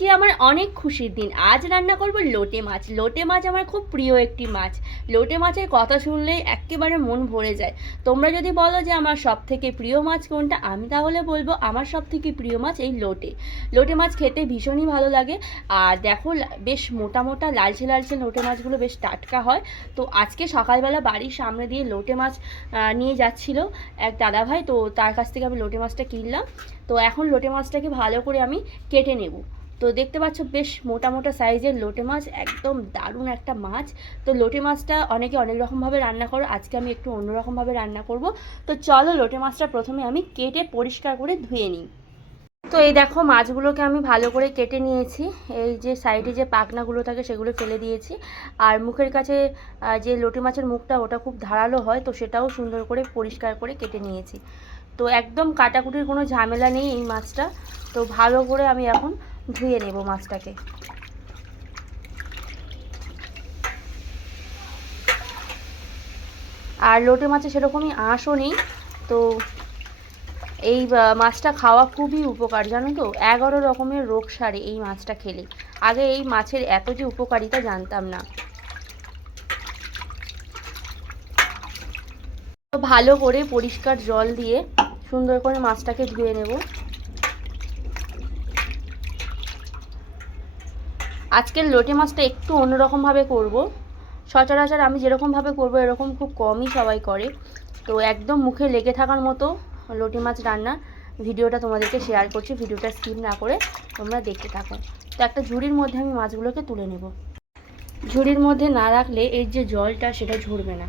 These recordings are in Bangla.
আজকে আমার অনেক খুশির দিন। আজ রান্না করব লোটে মাছ। লোটে মাছ আমার খুব প্রিয় একটি মাছ। লোটে মাছের কথা শুনলেই এক্কেবারে মন ভরে যায়। তোমরা যদি বলো যে আমার সবথেকে প্রিয় মাছ কোনটা, আমি তাহলে বলবো আমার সবথেকে প্রিয় মাছ এই লোটে। লোটে মাছ খেতে ভীষণই ভালো লাগে। আর দেখো বেশ মোটা মোটা লালচে লালচে লোটে মাছগুলো বেশ টাটকা হয়। তো আজকে সকালবেলা বাড়ির সামনে দিয়ে লোটে মাছ নিয়ে যাচ্ছিল এক দাদাভাই, তো তার কাছ থেকে আমি লোটে মাছটা কিনলাম। তো এখন লোটে মাছটাকে ভালো করে আমি কেটে নেব। তো দেখতে পাচ্ছ বেশ মোটা মোটা সাইজের লোটে মাছ, একদম দারুণ একটা মাছ। তো লোটে মাছটা অনেকে অনেক রকমভাবে রান্না করো, আজকে আমি একটু অন্যরকমভাবে রান্না করব। তো চলো লোটে মাছটা প্রথমে আমি কেটে পরিষ্কার করে ধুয়ে নিই। তো এই দেখো মাছগুলোকে আমি ভালো করে কেটে নিয়েছি। এই যে সাইডে যে পাখনাগুলো থাকে সেগুলো ফেলে দিয়েছি। আর মুখের কাছে যে লোটে মাছের মুখটা ওটা খুব ধারালো হয়, তো সেটাও সুন্দর করে পরিষ্কার করে কেটে নিয়েছি। তো একদম কাটাকুটির কোনো ঝামেলা নেই এই মাছটা। তো ভালো করে আমি এখন ধুয়ে নেব মাছটাকে। আর লোটে মাছে সেরকমই আঁশও নেই। তো এই মাছটা খাওয়া খুবই উপকার, জানো তো, 11 রকমের রোগ সারে এই মাছটা খেলে। আগে এই মাছের এত যে উপকারিতা জানতাম না। তো ভালো করে পরিষ্কার জল দিয়ে সুন্দর করে মাছটাকে ধুয়ে নেব। আজকের লোটে মাছটা একটু অন্যরকমভাবে করব। সচরাচর আমি যেরকমভাবে করব এরকম খুব কমই সবাই করে। তো একদম মুখে লেগে থাকার মতো লোটে মাছ রান্নার ভিডিওটা তোমাদেরকে শেয়ার করছি, ভিডিওটা স্কিপ না করে তোমরা দেখতে থাকো। তো একটা ঝুড়ির মধ্যে আমি মাছগুলোকে তুলে নেব। ঝুড়ির মধ্যে না রাখলে এর যে জলটা সেটা ঝরবে না।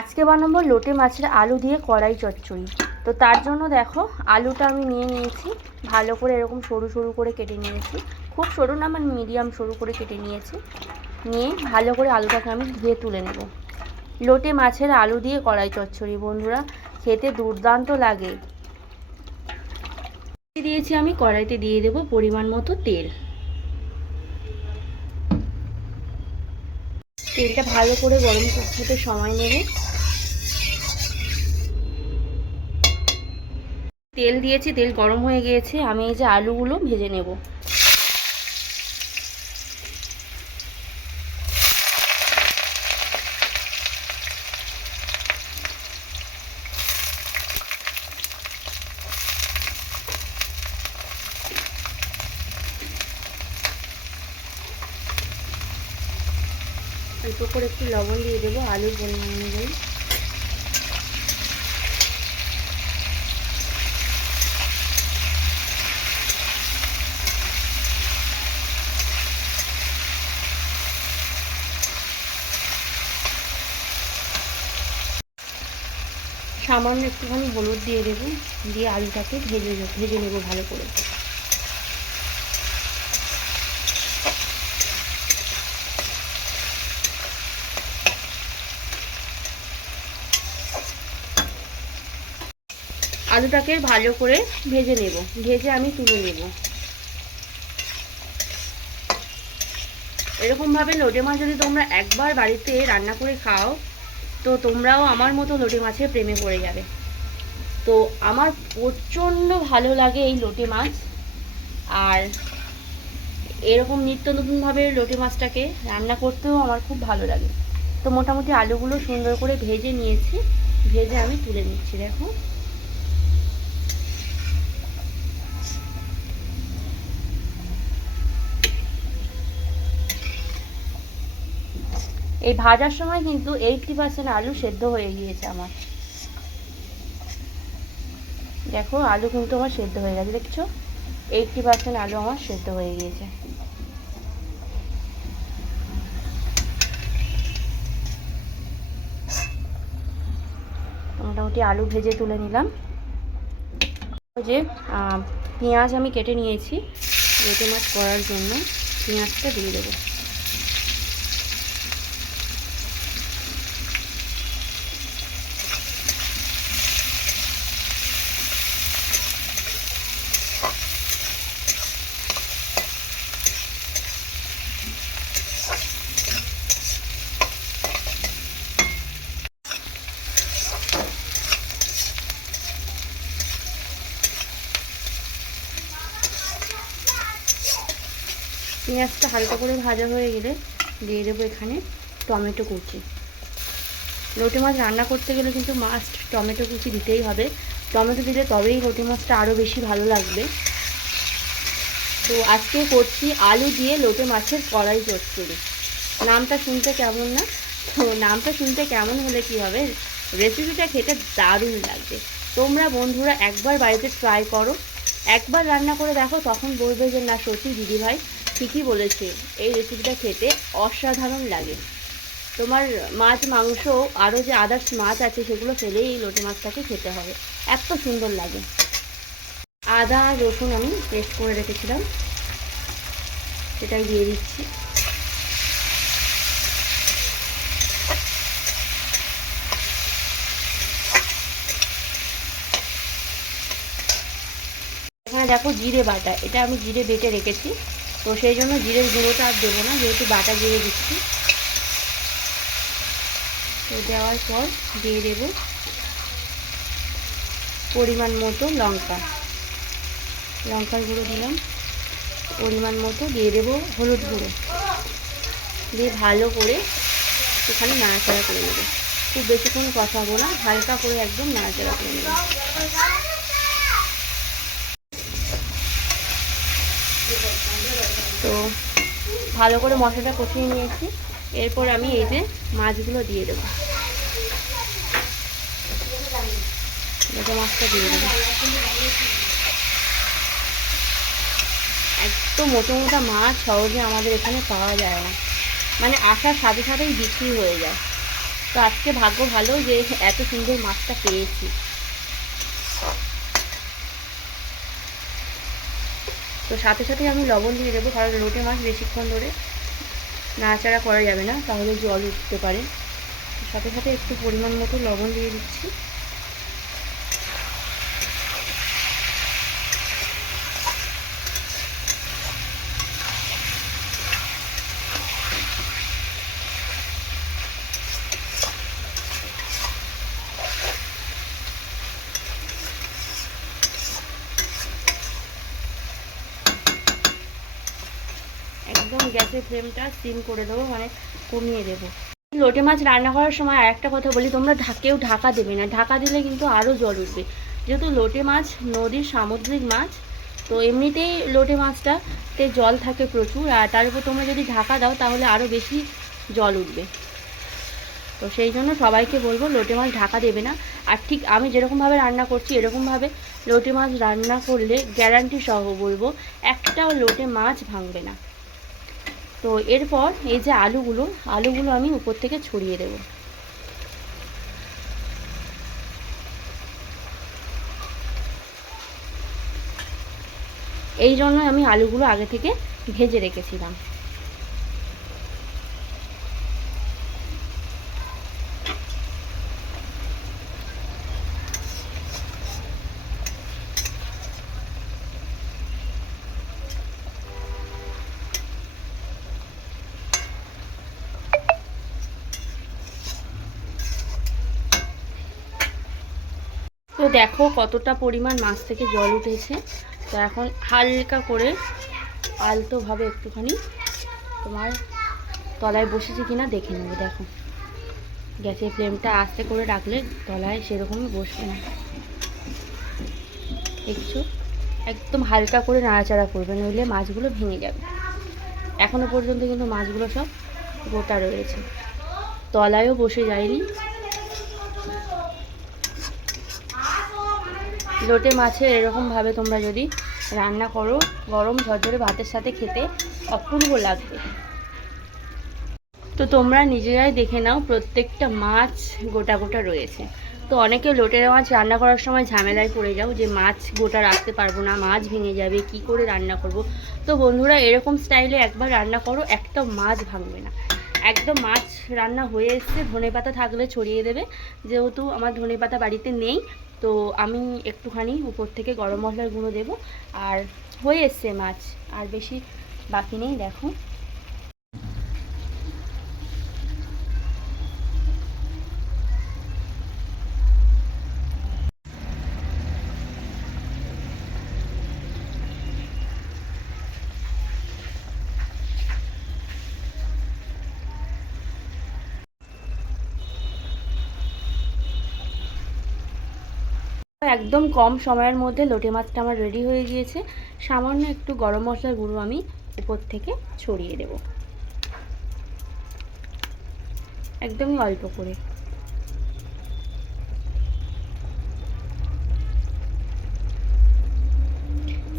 আজকে বানাবো লোটে মাছের আলু দিয়ে কড়াই চচ্চড়ি। তো তার জন্য দেখো আলুটা আমি নিয়ে নিয়েছি, ভালো করে এরকম সরু সরু করে কেটে নিয়েছি। খুব সরু না, মানে মিডিয়াম সরু করে কেটে নিয়েছি। নিয়ে ভালো করে আলুটাকে আমি ধুয়ে তুলে নেব। লোটে মাছের আলু দিয়ে কড়াই চচ্চড়ি বন্ধুরা খেতে দুর্দান্ত লাগে। দিয়েছি আমি, কড়াইতে দিয়ে দেব পরিমাণ মতো তেল। তেলটা ভালো করে গরম করতে সময় নেবে। তেল দিয়েছি, তেল গরম হয়ে গিয়েছে, আমি এই যে আলুগুলো ভেজে নেব। অল্প করে একটু লবণ দিয়ে দেবো আলুর পরিমাণ অনুযায়ী। সামান্য একটুখানি হলুদ দিয়ে দেবো, দিয়ে আলুটাকে ভেজে নেবো ভালো করে। আলুটাকে ভালো করে ভেজে নেব, ভেজে আমি তুলে নেব। এরকমভাবে লোটে মাছ যদি তোমরা একবার বাড়িতে রান্না করে খাও, তো তোমরাও আমার মতো লোটে মাছের প্রেমে পড়ে যাবে। তো আমার প্রচণ্ড ভালো লাগে এই লোটে মাছ। আর এরকম নিত্য নতুনভাবে লোটে মাছটাকে রান্না করতেও আমার খুব ভালো লাগে। তো মোটামুটি আলুগুলো সুন্দর করে ভেজে নিয়েছি, ভেজে আমি তুলে নিচ্ছি। দেখো এই ভাজার সময় কিন্তু 80% আলু সেদ্ধ হয়ে গিয়েছে আমার। দেখো আলু কিন্তু আমার সেদ্ধ হয়ে গেছে, দেখছো 80% আলু আমার সেদ্ধ হয়ে গিয়েছে। মোটামুটি আলু ভেজে তুলে নিলাম। যে পেঁয়াজ আমি কেটে নিয়েছি লোটে মাছ করার জন্য, পেঁয়াজটা দিয়ে দেবো। পেঁয়াজটা হালকা করে ভাজা হয়ে গেলে দিয়ে দেবো এখানে টমেটো কুচি। লোটে মাছ রান্না করতে গেলে কিন্তু মাস্ট টমেটো কুচি দিতেই হবে। টমেটো দিলে তবেই লোটে মাছটা আরও বেশি ভালো লাগবে। তো আজকে করছি আলু দিয়ে লোটে মাছের কড়াই চচ্চড়ি। নামটা শুনতে কেমন না? তো নামটা শুনতে কেমন হলে কি হবে, রেসিপিটা খেতে দারুণ লাগবে। তোমরা বন্ধুরা একবার বাড়িতে ট্রাই করো, একবার রান্না করে দেখো, তখন বলবে যে না সত্যি দিদিভাই ঠিকই বলেছে, এই রেসিপিটা খেতে অসাধারণ লাগে। তোমার মাছ মাংস আরও যে আদার্স মাছ আছে সেগুলো ফেলেই এই লোটে মাছটাকে খেতে হবে, এত সুন্দর লাগে। আদা আর রসুন আমি পেস্ট করে রেখেছিলাম, সেটাই দিয়ে দিচ্ছি। এখানে দেখো জিরে বাটা, এটা আমি জিরে বেটে রেখেছি, তো সেই জন্য জিরের গুঁড়োটা আর দেবো না, যেহেতু বাটা জিরে দিচ্ছি। তো দেওয়ার পর দিয়ে দেব পরিমাণ মতো লঙ্কার গুঁড়ো দিলাম, পরিমাণ মতো দিয়ে দেব হলুদ গুঁড়ো, দিয়ে ভালো করে এখানে নাড়াচাড়া করে নেব। খুব বেশিক্ষণ কষাবো না, হালকা করে একদম নাড়াচাড়া করে নেব। তো ভালো করে মশলাটা কষিয়ে নিয়েছি, এরপর আমি এই যে মাছগুলো দিয়ে দেবো, মাছটা দিয়ে দেবো। একদম মোটা মোটা মাছ সহজে আমাদের এখানে পাওয়া যায় না, মানে আসার সাথে সাথেই বিক্রি হয়ে যায়। তো আজকে ভাগ্য ভালো যে এত সুন্দর মাছটা পেয়েছি। তো সাথে সাথে আমি লবণ দিয়ে দেবো, কারণ লোটে মাছ বেশিক্ষণ ধরে নাড়াচাড়া করা যাবে না, তাহলে জল উঠতে পারে। সাথে সাথে একটু পরিমাণ মতো লবণ দিয়ে দিচ্ছি। একদম গ্যাসের ফ্লেমটা সিম করে দেবো, মানে কমিয়ে দেবো। লোটে মাছ রান্না করার সময় আর একটা কথা বলি, তোমরা ঢাকা দেবে না, ঢাকা দিলে কিন্তু আরও জল উঠবে। যেহেতু লোটে মাছ নদীর সামুদ্রিক মাছ, তো এমনিতেই লোটে মাছটাতে জল থাকে প্রচুর, আর তার উপর তোমরা যদি ঢাকা দাও তাহলে আরও বেশি জল উঠবে। তো সেই জন্য সবাইকে বলবো লোটে মাছ ঢাকা দেবে না। আর ঠিক আমি যেরকমভাবে রান্না করছি এরকমভাবে লোটে মাছ রান্না করলে গ্যারান্টি সহ বলবো একটাও লোটে মাছ ভাঙবে না। তো এরপর এই যে আলুগুলো আমি উপর থেকে ছড়িয়ে দেব। এই জন্য আমি আলুগুলো আগে থেকে ভেজে রেখেছিলাম। তো দেখো কতটা পরিমাণ মাছ থেকে জল উঠেছে। তো এখন হালকা করে আলতোভাবে একটুখানি তোমার তলায় বসেছে কিনা দেখে নেবে। দেখো গ্যাসের ফ্লেমটা আস্তে করে রাখলে তলায় সেরকমই বসবে না। দেখছো একদম হালকা করে নাড়াচাড়া করবে, নইলে মাছগুলো ভেঙে যাবে। এখনো পর্যন্ত কিন্তু মাছগুলো সব গোটা রয়েছে, তলায়ও বসে যায়নি। লোটে মাছের এরকমভাবে তোমরা যদি রান্না করো গরম ঝরঝরে ভাতের সাথে খেতে অপূর্ব লাগবে। তো তোমরা নিজেরাই দেখে নাও প্রত্যেকটা মাছ গোটা গোটা রয়েছে। তো অনেকে লোটে মাছ রান্না করার সময় ঝামেলায় পড়ে যাও যে মাছ গোটা রাখতে পারবো না, মাছ ভেঙে যাবে, কি করে রান্না করব। তো বন্ধুরা এরকম স্টাইলে একবার রান্না করো, একটা মাছ ভাঙবে না। একদম মাছ রান্না হয়ে এসছে, ধনেপাতা থাকলে ছড়িয়ে দেবে, যেহেতু আমার ধনেপাতা বাড়িতে নেই। তো আমি একটুখানি উপর থেকে গরম মশলার গুঁড়ো দেবো, আর হয়ে এসছে মাছ, আর বেশি বাকি নেই। দেখো একদম কম সময়ের মধ্যে লোটে মাছটা আমার রেডি হয়ে গিয়েছে। সামান্য একটু গরম মশলার গুঁড়ো আমি উপর থেকে ছড়িয়ে দেব, একদমই অল্প করে।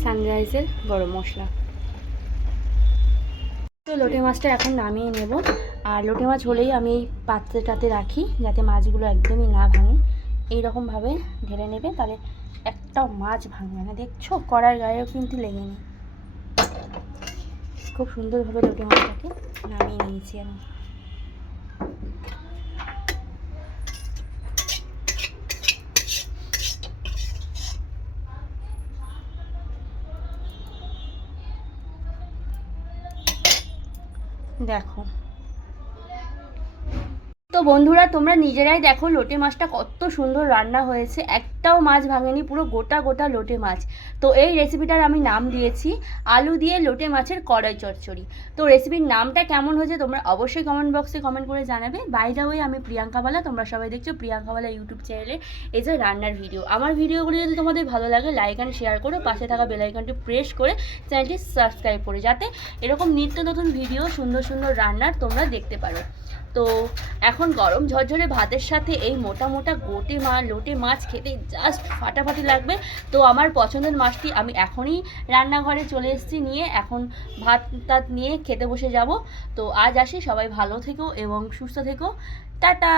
সানরাইজের গরম মশলা। তো লোটে মাছটা এখন নামিয়ে নেব। আর লোটে মাছ হলেই আমি এই পাত্রটাতে রাখি যাতে মাছগুলো একদমই না ভাঙে। এইরকমভাবে ঢেলে নেবে, তাহলে একটাও মাছ ভাঙবে না। দেখছো কড়ার গায়েও কিন্তু লেগে নেই। খুব সুন্দরভাবে লোটে মাছটাকে নামিয়ে নিয়েছি আমি। দেখো তো বন্ধুরা, তোমরা নিজেরাই দেখো লোটে মাছটা কত সুন্দর রান্না হয়েছে, একটাও মাছ ভাঙেনি, পুরো গোটা গোটা লোটে মাছ। তো এই রেসিপিটার আমি নাম দিয়েছি আলু দিয়ে লোটে মাছের কড়াই চচ্চড়ি। তো রেসিপির নামটা কেমন হয়েছে তোমরা অবশ্যই কমেন্ট বক্সে কমেন্ট করে জানাবে। বাই দ্য ওয়ে, আমি প্রিয়াঙ্কা বালা, তোমরা সবাই দেখছো প্রিয়াঙ্কা বালা ইউটিউব চ্যানেলে এই যে রান্নার ভিডিও। আমার ভিডিওগুলো যদি তোমাদের ভালো লাগে লাইক অ্যান্ড শেয়ার করো, পাশে থাকা বেল আইকনটি প্রেস করে চ্যানেলটি সাবস্ক্রাইব করে, যাতে এরকম নিত্য নতুন ভিডিও সুন্দর সুন্দর রান্নার তোমরা দেখতে পারো। তো এখন গরম ঝরঝরে ভাতের সাথে এই মোটা মোটা লোটে মাছ খেতে জাস্ট ফাটাফাটি লাগবে। তো আমার পছন্দের মাছটি আমি এখনই রান্নাঘরে চলে এসেছি নিয়ে, এখন ভাত টাত নিয়ে খেতে বসে যাব। তো আজ আসি, সবাই ভালো থেকো এবং সুস্থ থেকো, টাটা।